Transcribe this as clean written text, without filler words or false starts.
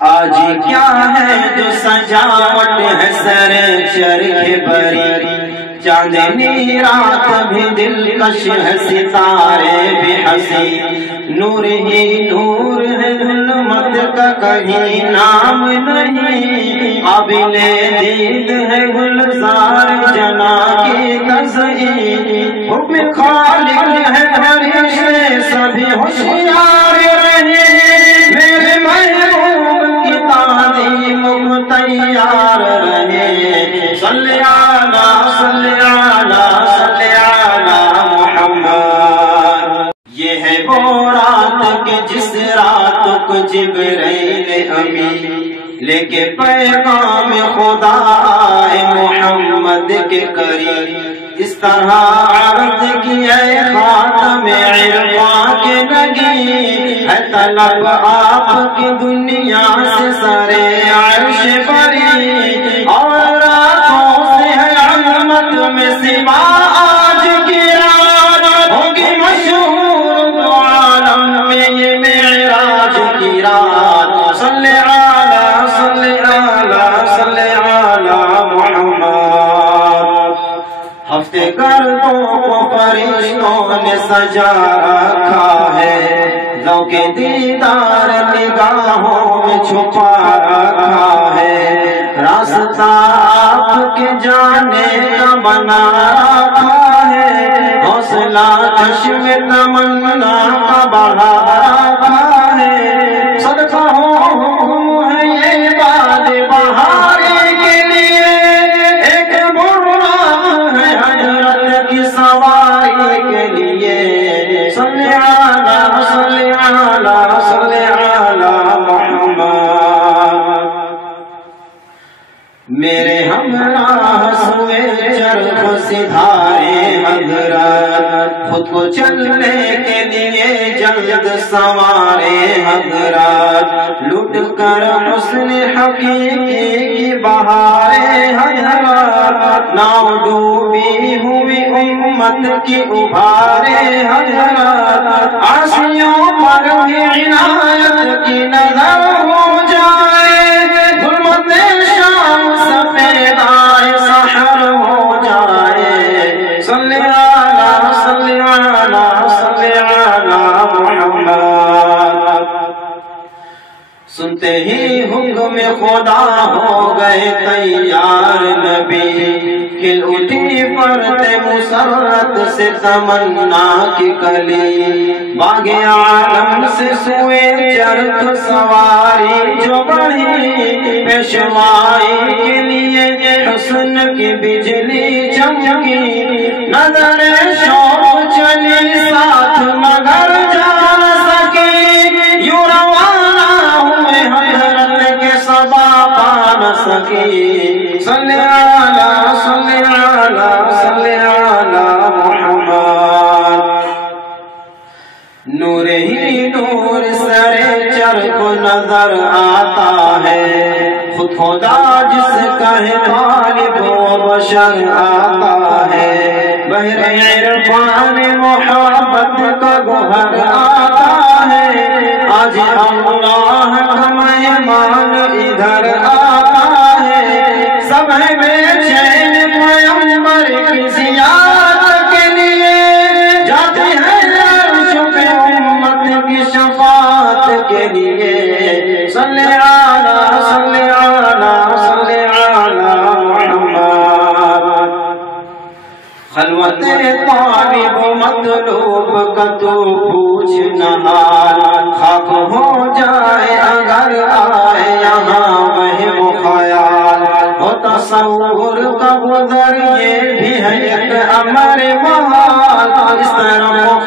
آج کیا ہے جو سجاوٹ ہے سر چرخ بری، چاندنی رات بھی دلکش ہے ستارے بھی ہنسی، نور ہی نور ہے ظلمت کا کہیں نام نہیں، قابل دید ہے گلزار جنا کی تزئین، حکم خالق ہے فرشتے سبھی ہوشیار رہے، میرے محبوب کی تعظیم کو تیار رہے، صلی علی صلی علی صلی علی محمد۔ یہ ہے وہ رات کہ جس رات کو جبرائیل امین لے کے پیغام خدا آئے محمد کے قریب، اس طرح عرض کی اے خاتم عرفان کے نگی، ہے طلب آپ کی دنیا سے سرے عرش بری، اور راتوں سے ہے عظمت میں سوا آج کی رات، ہوگی مشہور دو عالم میں یہ معراج کی رات، صلی علی صلی علی صلی علی محمد۔ ہفتے گردوں کو فرشتوں نے سجا رکھا ہے، ذوق دیدار نگاہوں میں چھپا رکھا ہے، راستہ آپ کے جانے کا بنا رکھا ہے، حوصلہ چشم تمنا کا بڑھا رکھا ہے، صدقہ ہو ہے یہ باد بہاری کے لیے، ایک براق ہے حضرت کی سواری کے لیے، صلی علی صلی علی صلی علی محمد۔ میرے ہمراہ سوئے چرخ سدھارے حضرت، خود کو چلنے کے لیے جلد سوارے حضرت، لٹ کر حسن حقیقی کی بہارے حضرت، ناؤ ڈوبی ہوئی امت کی ابھارے حضرت، عاصیوں پر بھی عنایت کی نظر ہو جائے، ظلمت شام سفید آئے سحر ہو جائے، صلی علی صلی علی صلی علی محمد۔ سنتے ہی حکم خدا ہو گئے تیار نبی، کھل اٹھی فرد مسرت سے تمنا کی کلی، باغ عالم سے سوئے چرخ سواری جو بڑھی، پیشوائی کے لیے حسن کی بجلی چمکی، نظر شوق چلی ساتھ مگر جا نہ سکی، یوں روانہ ہوئے حضرت کے صدا پا نہ سکی، صلی علی صلی علی صلی علی محمد۔ نور ہی نور سرے چرخ نظر آتا ہے، خود خدا جس کا ہے غالب و بشر آتا ہے، بحر عرفان محبت کا گوہر آتا ہے، آج اللہ کا مہمان ادھر آتا ہے، سب ہے بے چین پیغمبر کی زیارت کے لیے، جاتے ہیں عرش پہ امت کی شفاعت کے لیے، صلی علی صلی علی صلی علی محمد۔ خلوت طالب مطلوب کا تو پوچھ نہ حال، خاک ہو جائے اگر آئے یہاں وہم خیال، ہو تصور کا گزر یہ بھی ہے ایک امر محال، اس طرح